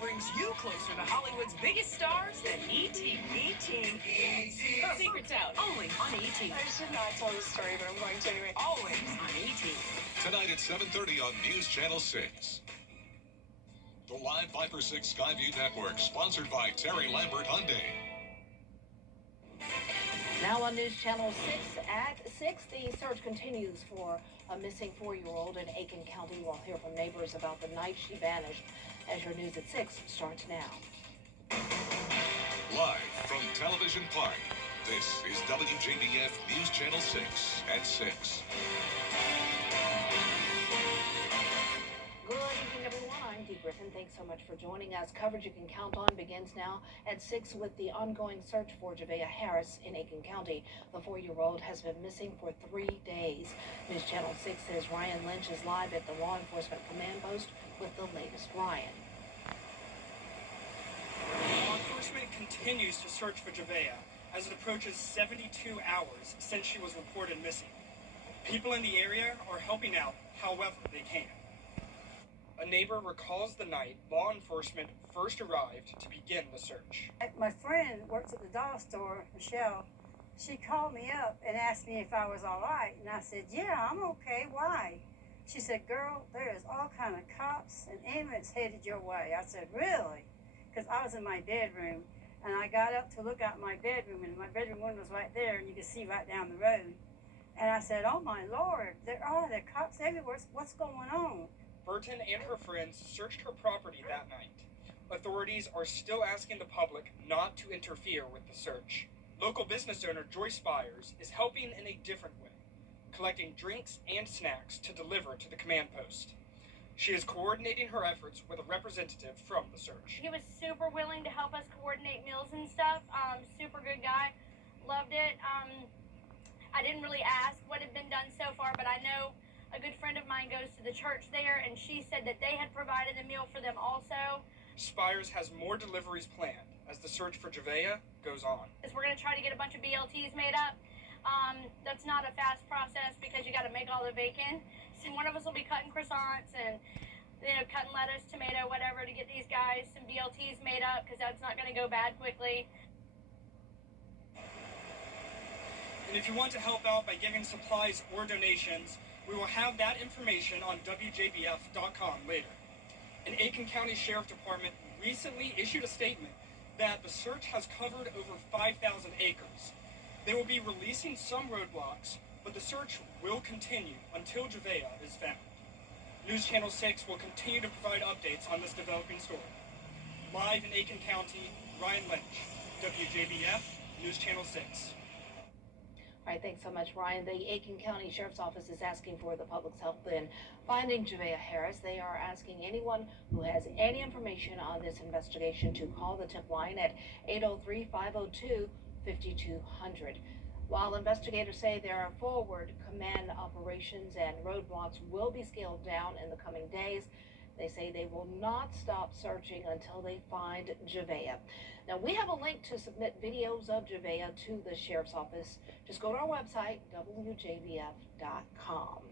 brings you closer to Hollywood's biggest stars than E.T. E.T. Secrets out only on E.T. I should not tell the story, but I'm going to anyway. Always on E.T. Tonight at 7:30 on News Channel 6. The Live Viper 6 Skyview Network, sponsored by Terry Lambert Hyundai. Now on News Channel 6 at 6, the search continues for a missing 4-year-old in Aiken County. We'll hear from neighbors about the night she vanished as your news at 6 starts now. Live from Television Park, this is WJBF News Channel 6 at 6. Good evening, everyone. I'm Dee Griffin. Thanks so much for joining us. Coverage you can count on begins now at 6 with the ongoing search for Javea Harris in Aiken County. The 4-year-old has been missing for 3 days. News Channel 6 says Ryan Lynch is live at the Law Enforcement Command Post with the latest. Ryan. Law enforcement continues to search for Javea as it approaches 72 hours since she was reported missing. People in the area are helping out however they can. A neighbor recalls the night law enforcement first arrived to begin the search. My friend works at the dollar store, Michelle. She called me up and asked me if I was all right, and I said, yeah, I'm okay. Why? She said, girl, there is all kind of cops and ambulance headed your way. I said, really? Because I was in my bedroom, and I got up to look out my bedroom, and my bedroom window was right there, and you could see right down the road. And I said, oh my Lord, there are cops everywhere. What's going on? Burton and her friends searched her property that night. Authorities are still asking the public not to interfere with the search. Local business owner Joyce Spires is helping in a different way, collecting drinks and snacks to deliver to the command post. She is coordinating her efforts with a representative from the search. He was super willing to help us coordinate meals and stuff. Super good guy. Loved it. I didn't really ask what had been done so far, but I know a good friend of mine goes to the church there, and she said that they had provided a meal for them also. Spires has more deliveries planned as the search for Javea goes on. We're going to try to get a bunch of BLTs made up. That's not a fast process because you got to make all the bacon. So one of us will be cutting croissants and cutting lettuce, tomato, whatever to get these guys some BLTs made up because that's not going to go bad quickly. And if you want to help out by giving supplies or donations, we will have that information on WJBF.com later. An Aiken County Sheriff Department recently issued a statement that the search has covered over 5,000 acres. They will be releasing some roadblocks, but the search will continue until Javea is found. News Channel 6 will continue to provide updates on this developing story. Live in Aiken County, Ryan Lynch, WJBF, News Channel 6. All right, thanks so much, Ryan. The Aiken County Sheriff's Office is asking for the public's help in finding Javea Harris. They are asking anyone who has any information on this investigation to call the tip line at 803-502-5200. While investigators say their forward command operations and roadblocks will be scaled down in the coming days, they say they will not stop searching until they find Javea. Now, we have a link to submit videos of Javea to the Sheriff's Office. Just go to our website, WJBF.com.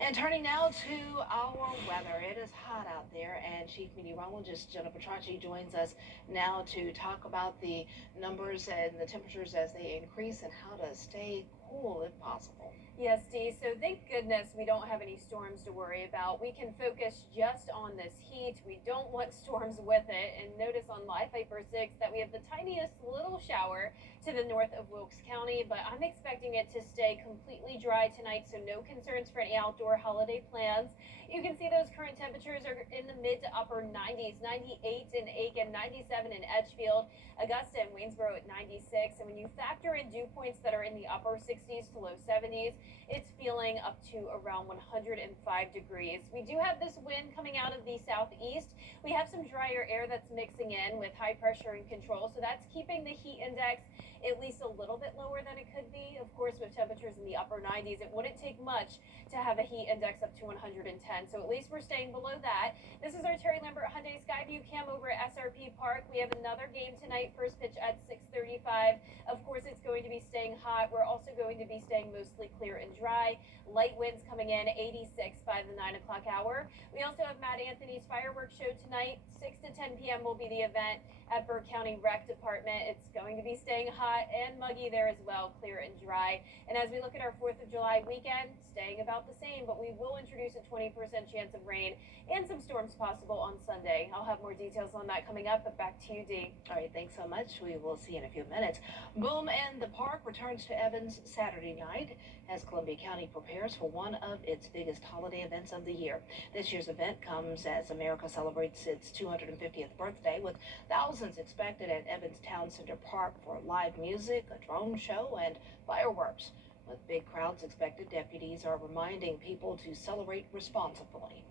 And turning now to our weather. It is hot out there, and Chief Meteorologist Jennifer Tracci joins us now to talk about the numbers and the temperatures as they increase and how to stay cool if possible. Yes, Dee. So thank goodness we don't have any storms to worry about. We can focus just on this heat. We don't want storms with it. And notice on Live Viper 6 that we have the tiniest little shower to the north of Wilkes County, but I'm expecting it to stay completely dry tonight, so no concerns for any outdoor holiday plans. You can see those current temperatures are in the mid to upper 90s, 98 in Aiken, 97 in Edgefield, Augusta and Waynesboro at 96. And when you factor in dew points that are in the upper 60s to low 70s, it's feeling up to around 105 degrees. We do have this wind coming out of the southeast. We have some drier air that's mixing in with high pressure and control, so that's keeping the heat index at least a little bit lower than it could be. Of course, with temperatures in the upper 90s, it wouldn't take much to have a heat index up to 110. So at least we're staying below that. This is our Terry Lambert Hyundai Skyview cam over at SRP Park. We have another game tonight, first pitch at 6:35. Of course, it's going to be staying hot. We're also going to be staying mostly clear and dry. Light winds coming in 86 by the 9 o'clock hour. We also have Matt Anthony's fireworks show tonight. 6 to 10 p.m. will be the event at Burke County Rec Department. It's going to be staying hot and muggy there as well, clear and dry. And as we look at our 4th of July weekend, staying about the same, but we will introduce a 20% chance of rain and some storms possible on Sunday. I'll have more details on that coming up, but back to you, Dee. All right, thanks so much. We will see you in a few minutes. Boom in the Park returns to Evans Saturday night as Columbia County prepares for one of its biggest holiday events of the year. This year's event comes as America celebrates its 250th birthday, with thousands expected at Evans Town Center Park for live music, a drone show, and fireworks. With big crowds expected, deputies are reminding people to celebrate responsibly.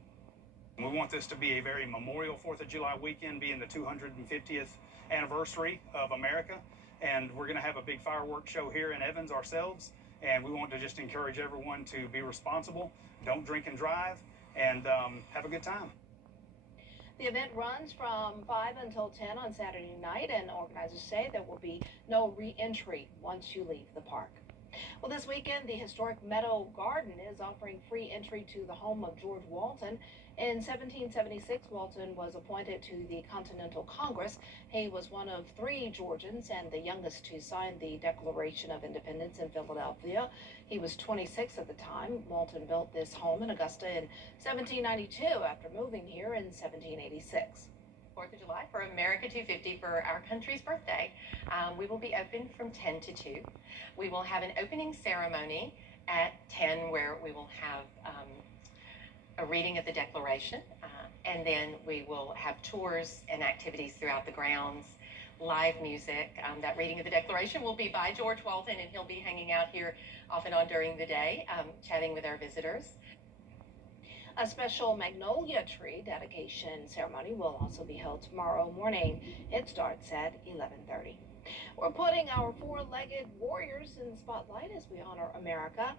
We want this to be a very memorial 4th of July weekend, being the 250th anniversary of America. And we're going to have a big fireworks show here in Evans ourselves. And we want to just encourage everyone to be responsible, don't drink and drive, and have a good time. The event runs from 5 until 10 on Saturday night, and organizers say there will be no re-entry once you leave the park. Well, this weekend, the historic Meadow Garden is offering free entry to the home of George Walton. In 1776, Walton was appointed to the Continental Congress. He was one of 3 Georgians and the youngest to sign the Declaration of Independence in Philadelphia. He was 26 at the time. Walton built this home in Augusta in 1792 after moving here in 1786. 4th of July for America 250 for our country's birthday. We will be open from 10 to 2. We will have an opening ceremony at 10 where we will have a reading of the Declaration, and then we will have tours and activities throughout the grounds, live music. That reading of the Declaration will be by George Walton, and he'll be hanging out here off and on during the day, chatting with our visitors. A special magnolia tree dedication ceremony will also be held tomorrow morning. It starts at 11:30. We're putting our 4-legged warriors in the spotlight as we honor America.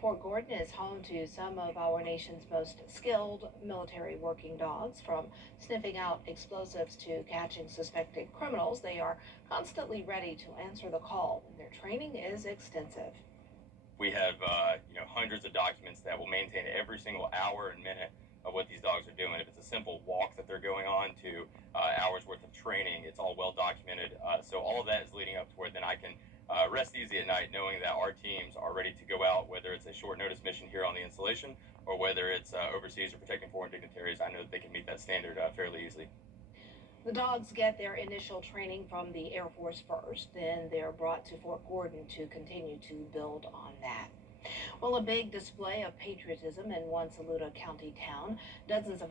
Fort Gordon is home to some of our nation's most skilled military working dogs. From sniffing out explosives to catching suspected criminals, they are constantly ready to answer the call, and their training is extensive. We have hundreds of documents that will maintain every single hour and minute of what these dogs are doing. If it's a simple walk that they're going on to hours worth of training, it's all well documented. So all of that is leading up to where then I can rest easy at night knowing that our teams are ready to go out, whether it's a short notice mission here on the installation or whether it's overseas or protecting foreign dignitaries. I know that they can meet that standard fairly easily. The dogs get their initial training from the Air Force first, then they're brought to Fort Gordon to continue to build on that. Well, a big display of patriotism in one Saluda County town. Dozens of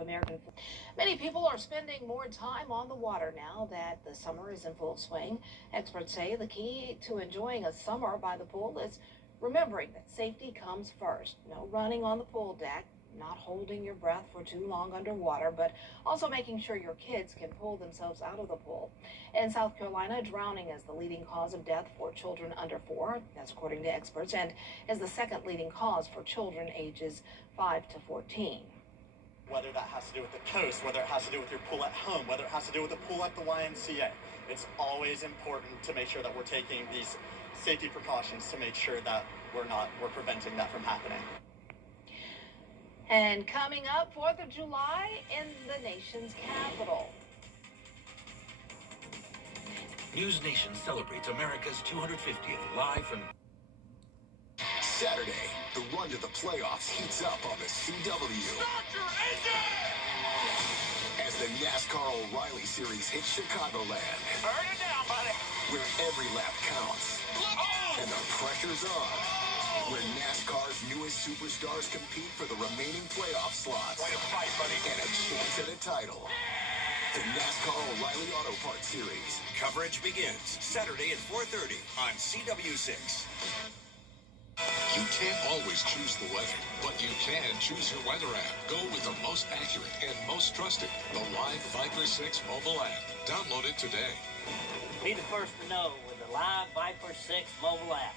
Many people are spending more time on the water now that the summer is in full swing. Experts say the key to enjoying a summer by the pool is remembering that safety comes first. No running on the pool deck, not holding your breath for too long underwater, but also making sure your kids can pull themselves out of the pool. In South Carolina, drowning is the leading cause of death for children under 4, that's according to experts, and is the second leading cause for children ages 5 to 14. Whether that has to do with the coast, whether it has to do with your pool at home, whether it has to do with the pool at the YMCA, it's always important to make sure that we're taking these safety precautions to make sure that we're preventing that from happening. And coming up, 4th of July in the nation's capital. News Nation celebrates America's 250th live from Saturday. The run to the playoffs heats up on the CW. Start your engine! As the NASCAR O'Reilly Series hits Chicagoland. Burn it down, buddy! Where every lap counts. Oh! And the pressure's on. Where NASCAR's newest superstars compete for the remaining playoff slots. Way to fight, buddy. And a chance at a title. The NASCAR O'Reilly Auto Parts Series. Coverage begins Saturday at 4:30 on CW6. You can't always choose the weather, but you can choose your weather app. Go with the most accurate and most trusted, the Live Viper 6 mobile app. Download it today. Be the first to know with the the Live Viper 6 mobile app.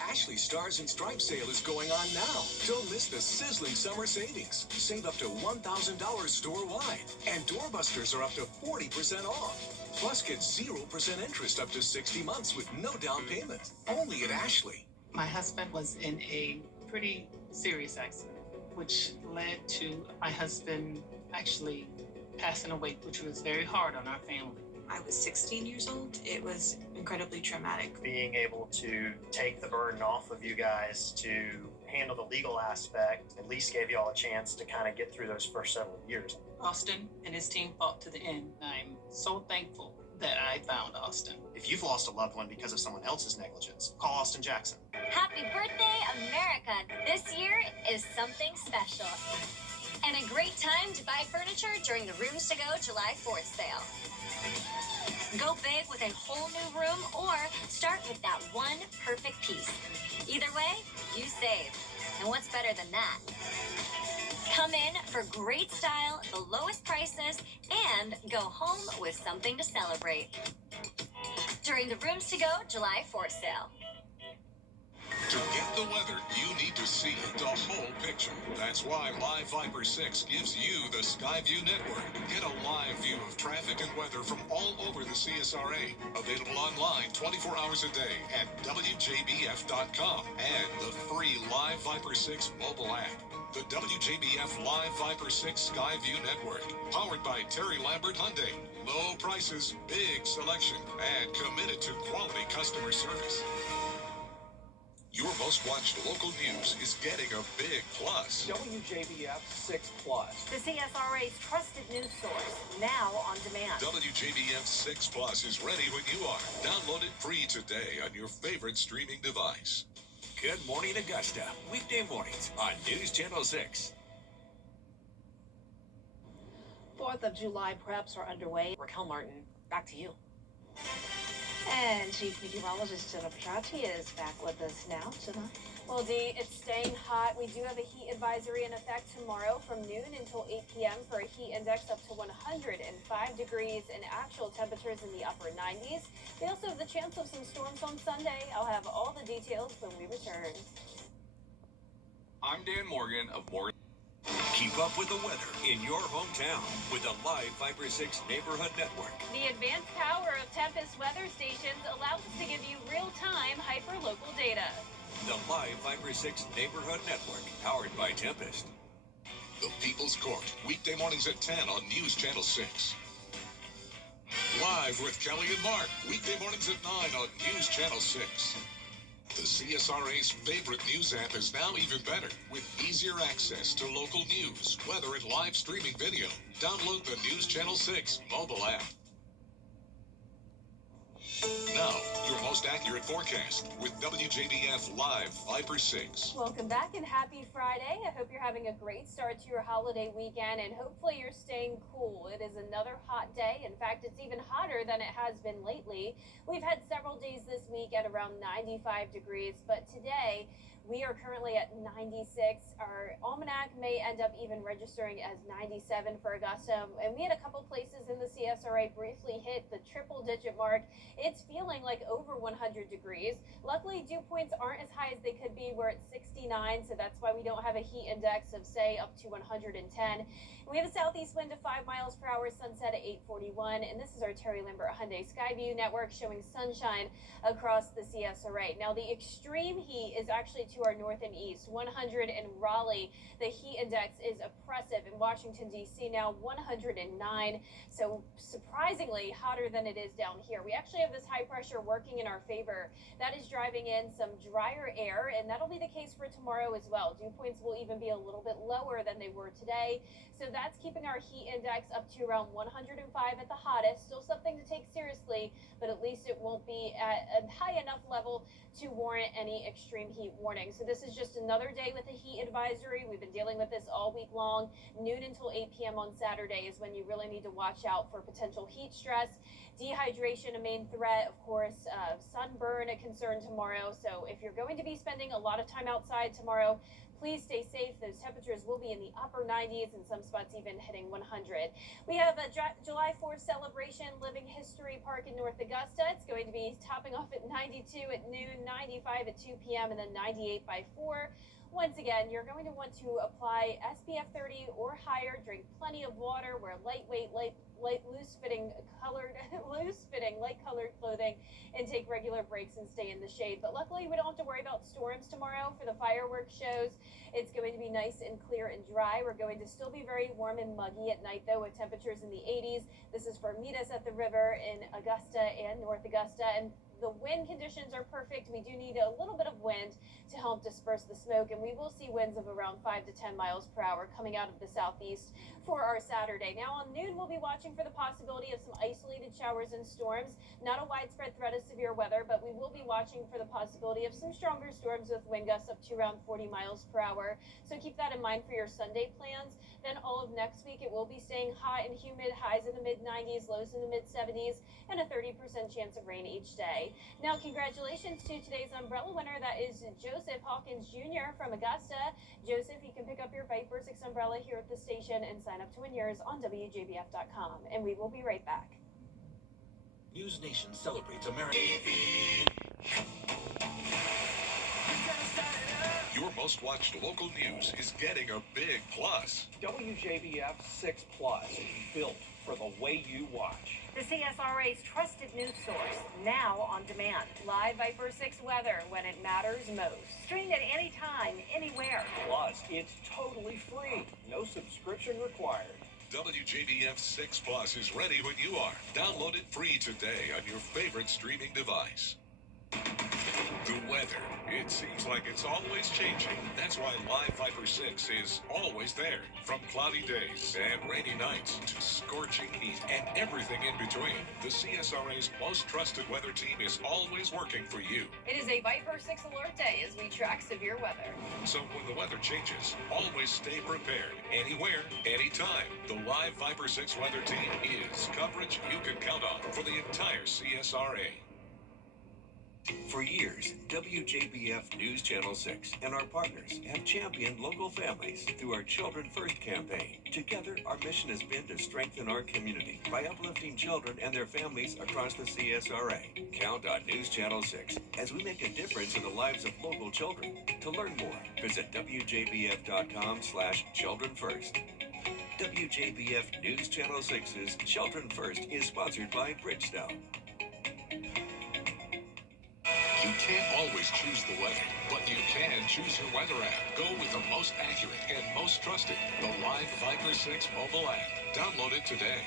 Ashley Stars and Stripes sale is going on now. Don't miss the sizzling summer savings. Save up to $1,000 store-wide. And doorbusters are up to 40% off. Plus, get 0% interest up to 60 months with no down payment. Only at Ashley. My husband was in a pretty serious accident, which led to my husband actually passing away, which was very hard on our family. I was 16 years old. It was incredibly traumatic. Being able to take the burden off of you guys to handle the legal aspect at least gave you all a chance to kind of get through those first several years. Austin and his team fought to the end. I'm so thankful that I found Austin. If you've lost a loved one because of someone else's negligence, call Austin Jackson. Happy birthday, America! This year is something special. And a great time to buy furniture during the Rooms to Go July 4th sale. Go big with a whole new room or start with that one perfect piece. Either way, you save. And what's better than that? Come in for great style, the lowest prices, and go home with something to celebrate. During the Rooms to Go July 4th sale. To get the weather, you need to see the whole picture. That's why Live Viper 6 gives you the Skyview network. Get a live view of traffic and weather from all over the CSRA. Available online 24 hours a day at WJBF.com and the free Live Viper 6 mobile app. The WJBF Live Viper 6 Skyview network. Powered by Terry Lambert Hyundai. Low prices, big selection, and committed to quality customer service. Your most watched local news is getting a big plus. WJBF 6 Plus. The CSRA's trusted news source, now on demand. WJBF 6 Plus is ready when you are. Download it free today on your favorite streaming device. Good Morning Augusta, weekday mornings on News Channel 6. 4th of July preps are underway. Raquel Martin, back to you. And Chief Meteorologist Jenna Petracci is back with us now tonight. Well, Dee, it's staying hot. We do have a heat advisory in effect tomorrow from noon until 8 p.m. for a heat index up to 105 degrees and actual temperatures in the upper 90s. We also have the chance of some storms on Sunday. I'll have all the details when we return. I'm Dan Morgan of Morgan. Keep up with the weather in your hometown with the Live Viper 6 Neighborhood Network. The advanced power of Tempest weather stations allows us to give you real-time hyper-local data. The Live Viper 6 Neighborhood Network, powered by Tempest. The People's Court, weekday mornings at 10 on News Channel 6. Live with Kelly and Mark, weekday mornings at 9 on News Channel 6. The CSRA's favorite news app is now even better with easier access to local news, weather, and live streaming video. Download the News Channel 6 mobile app. Now, your most accurate forecast with WJBF Live Viper 6. Welcome back and happy Friday. I hope you're having a great start to your holiday weekend and hopefully you're staying cool. It is another hot day. In fact, it's even hotter than it has been lately. We've had several days this week at around 95 degrees, but today we are currently at 96. Our almanac may end up even registering as 97 for Augusta. And we had a couple places in the CSRA briefly hit the triple-digit mark. It's feeling like over 100 degrees. Luckily, dew points aren't as high as they could be. We're at 69, so that's why we don't have a heat index of, say, up to 110. We have a southeast wind of 5 miles per hour, sunset at 8:41, and this is our Terry Lambert Hyundai Skyview network showing sunshine across the CSRA. Now, the extreme heat is actually to our north and east. 100 in Raleigh, the heat index is oppressive. In Washington, D.C. now 109, so surprisingly hotter than it is down here. We actually have this high pressure working in our favor. That is driving in some drier air, and that'll be the case for tomorrow as well. Dew points will even be a little bit lower than they were today. So that's keeping our heat index up to around 105 at the hottest. Still something to take seriously, but at least it won't be at a high enough level to warrant any extreme heat warning. So this is just another day with a heat advisory. We've been dealing with this all week long. Noon until 8 p.m. on Saturday is when you really need to watch out for potential heat stress. Dehydration, a main threat, of course. Sunburn, a concern tomorrow. So if you're going to be spending a lot of time outside tomorrow, Please stay safe. Those temperatures will be in the upper 90s and some spots even hitting 100. We have a July 4th celebration, Living History Park in North Augusta. It's going to be topping off at 92 at noon, 95 at 2 p.m., and then 98 by 4. Once again, you're going to want to apply SPF 30 or higher, drink plenty of water, wear lightweight, loose-fitting, light-colored clothing, and take regular breaks and stay in the shade. But luckily, we don't have to worry about storms tomorrow for the fireworks shows. It's going to be nice and clear and dry. We're going to still be very warm and muggy at night, though, with temperatures in the 80s. This is for Meet Us at the River in Augusta and North Augusta, and the wind conditions are perfect. We do need a little bit of wind to help disperse the smoke, and we will see winds of around 5 to 10 miles per hour coming out of the southeast for our Saturday. Now on noon, we'll be watching for the possibility of some isolated showers and storms. Not a widespread threat of severe weather, but we will be watching for the possibility of some stronger storms with wind gusts up to around 40 miles per hour. So keep that in mind for your Sunday plans. Then all of next week, it will be staying hot and humid, highs in the mid-90s, lows in the mid-70s, and a 30% chance of rain each day. Now, congratulations to today's umbrella winner. That is Joseph Hawkins Jr. from Augusta. Joseph, you can pick up your Viper 6 umbrella here at the station and sign up to win yours on WJBF.com. And we will be right back. News Nation celebrates America. Your most watched local news is getting a big plus. WJBF 6 Plus is built for the way you watch. The CSRA's trusted news source, now on demand. Live Viper 6 weather when it matters most. Stream it anytime, anywhere. Plus, it's totally free. No subscription required. WJBF 6 Plus is ready when you are. Download it free today on your favorite streaming device. The weather. It seems like it's always changing. That's why Live Viper 6 is always there. From cloudy days and rainy nights to scorching heat and everything in between, the CSRA's most trusted weather team is always working for you. It is a Viper 6 alert day as we track severe weather. So when the weather changes, always stay prepared. Anywhere, anytime. The Live Viper 6 weather team is coverage you can count on for the entire CSRA. For years, WJBF News Channel 6 and our partners have championed local families through our Children First campaign. Together, our mission has been to strengthen our community by uplifting children and their families across the CSRA. Count on News Channel 6 as we make a difference in the lives of local children. To learn more, visit WJBF.com/Children First. WJBF News Channel 6's Children First is sponsored by Bridgestone. You can't always choose the weather, but you can choose your weather app. Go with the most accurate and most trusted, the Live Viper 6 mobile app. Download it today.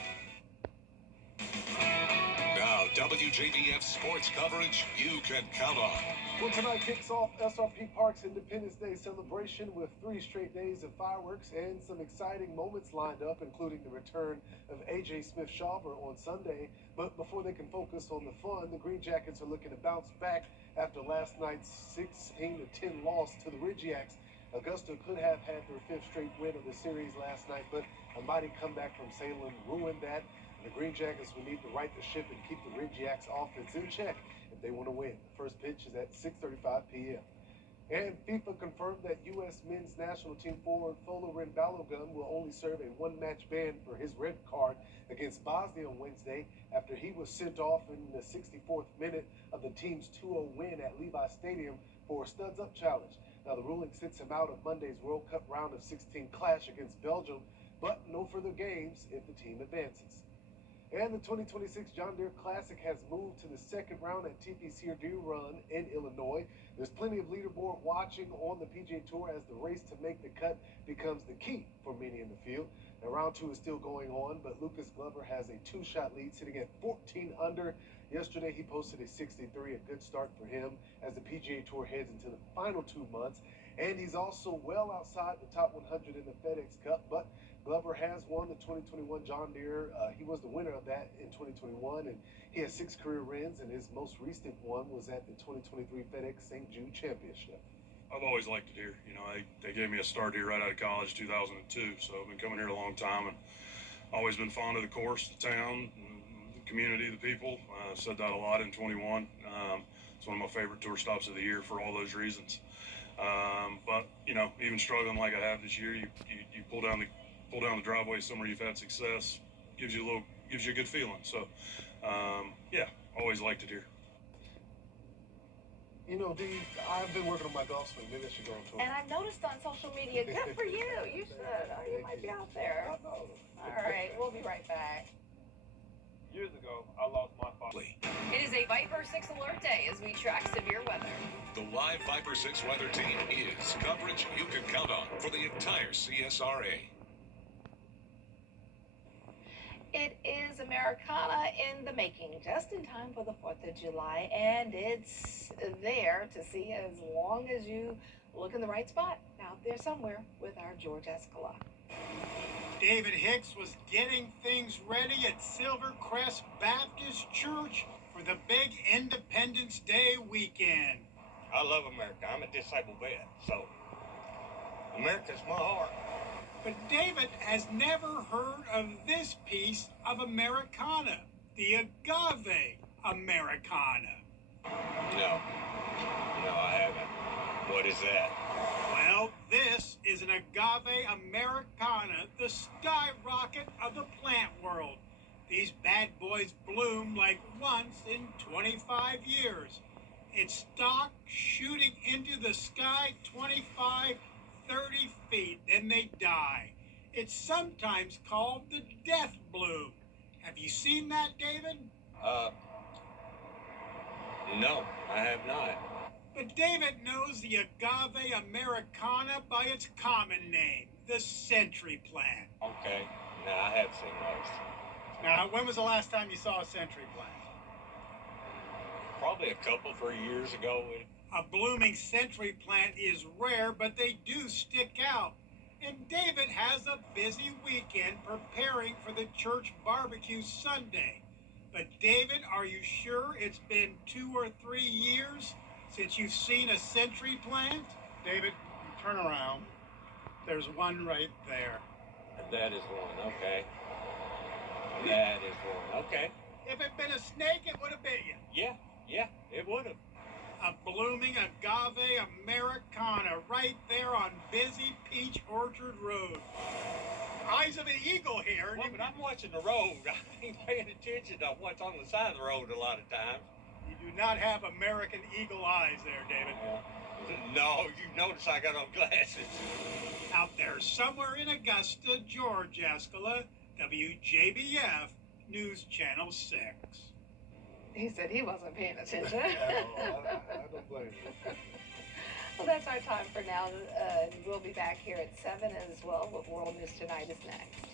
Now, WJBF sports coverage you can count on. Well, tonight kicks off SRP Park's Independence Day celebration with 3 straight days of fireworks and some exciting moments lined up, including the return of A.J. Smith-Shawver on Sunday. But before they can focus on the fun, the Green Jackets are looking to bounce back after last night's 16-10 loss to the Ridgiacs. Augusta could have had their 5th straight win of the series last night, but a mighty comeback from Salem ruined that. The Green Jackets will need to right the ship and keep the Ridgiacs offense in check if they want to win. The first pitch is at 6:35 p.m. And FIFA confirmed that U.S. men's national team forward Folarin Balogun will only serve a 1-match ban for his red card against Bosnia on Wednesday after he was sent off in the 64th minute of the team's 2-0 win at Levi Stadium for a studs-up challenge. Now, the ruling sits him out of Monday's World Cup round of 16 clash against Belgium, but no further games if the team advances. And the 2026 John Deere Classic has moved to the second round at TPC Deere Run in Illinois. There's plenty of leaderboard watching on the PGA Tour as the race to make the cut becomes the key for many in the field. Now, round 2 is still going on, but Lucas Glover has a 2-shot lead sitting at 14 under. Yesterday, he posted a 63, a good start for him as the PGA Tour heads into the final 2 months. And he's also well outside the top 100 in the FedEx Cup, but Glover has won the 2021 John Deere. He was the winner of that in 2021, and he has 6 career wins, and his most recent one was at the 2023 FedEx St. Jude Championship. I've always liked it here. You know, they gave me a start here right out of college, 2002, so I've been coming here a long time and always been fond of the course, the town, the community, the people. Said that a lot in 21. It's one of my favorite tour stops of the year for all those reasons. But even struggling like I have this year, you pull down the driveway somewhere you've had success, gives you a good feeling. So, yeah, always liked it here. Dee, I've been working on my golf swing. Maybe I should go on tour. And I've noticed on social media, good for you. You should. Oh, you might be out there. All right, we'll be right back. Years ago, I lost my father. It is a Viper 6 alert day as we track severe weather. The live Viper 6 weather team is coverage you can count on for the entire CSRA. It is Americana in the making, just in time for the 4th of July, and it's there to see as long as you look in the right spot, out there somewhere with our George Escala. David Hicks was getting things ready at Silvercrest Baptist Church for the big Independence Day weekend. I love America. I'm a disabled vet, so America's my heart. But David has never heard of this piece of Americana, the agave Americana. No, I haven't. What is that? Well, this is an agave Americana, the skyrocket of the plant world. These bad boys bloom like once in 25 years. It's stalk shooting into the sky 25, 30 feet, then they die. It's sometimes called the death bloom. Have you seen that, David? No, I have not. But David knows the agave Americana by its common name, the century plant. Okay, no, I have seen those. Now, when was the last time you saw a century plant? Probably a couple, 3 years ago. A blooming century plant is rare, but they do stick out. And David has a busy weekend preparing for the church barbecue Sunday. But David, are you sure it's been 2 or 3 years since you've seen a century plant? David, turn around. There's one right there. That is one, okay. That is one, okay. If it'd been a snake, it would have bit you. Yeah, it would have. A blooming agave Americana right there on busy Peach Orchard Road. Eyes of an eagle here. Well, but I'm watching the road. I ain't paying attention to what's on the side of the road a lot of times. You do not have American eagle eyes there, David. No, you notice I got on glasses. Out there somewhere in Augusta, George Escala, WJBF, News Channel 6. He said he wasn't paying attention. I don't blame you. Well, that's our time for now. We'll be back here at 7 as well. What World News Tonight is next.